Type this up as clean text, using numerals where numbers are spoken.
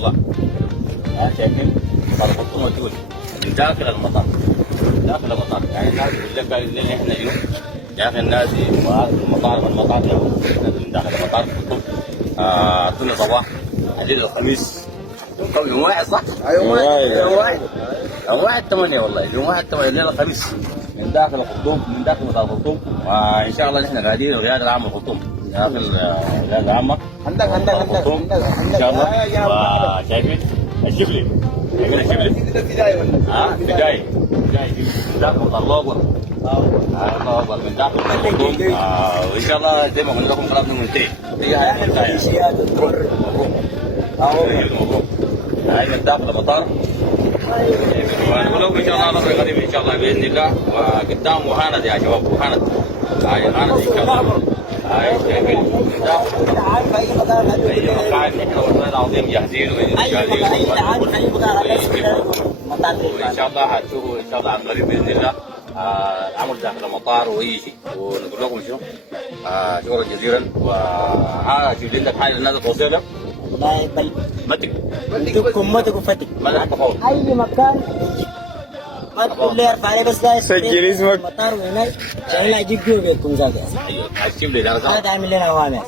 والله شايفين مطار الخرطوم موجود من داخل المطار، داخل المطار. يعني الناس يقول لك قال لنا احنا اليوم يا اخي الناس من المطار من داخل المطار الخرطوم. اعطونا صباح حديد الخميس يوم واحد صح؟ يوم واحد يوم واحد 8 والله يوم واحد 8 الليله الخميس من داخل الخرطوم، من داخل مطار الخرطوم. وان شاء الله نحن قاعدين الرياده العامه الخرطوم داخل الرياده العامه عندك ان شاء الله. وشايفين الشبلي، شايفين الشبلي؟ بدايه من داخل مطار الله اكبر. الله اكبر من داخل الخرطوم. وان شاء الله زي ما قلنا لكم خلاص ننتهي. هي هاي البدايه. مبروك. هاي من داخل المطار. ونقول لكم ان شاء الله نصر قريب ان شاء الله باذن الله. وقدام وهاند يا شباب، وهاند. هاي هاند ان شاء الله. هاي شايفين من داخل اي مقاعد نحن والله العظيم جاهزين وجاهزين. وان شاء الله حتشوفوا ان شاء الله عن قريب باذن الله العمل داخل المطار واي شيء. ونقول لكم شنو شكرا جزيلا. وشوف عندك حاجه للناس توصيها والله بل متك ما تكون فتك ما حتى فوق اي مكان ما تقول لي ارفع عليه بس ده سجل اسمك المطار وهناك عشان لا يجيب جوه بيتكم زاد. ايوه هتجيب لي هذا عامل لنا اوامر.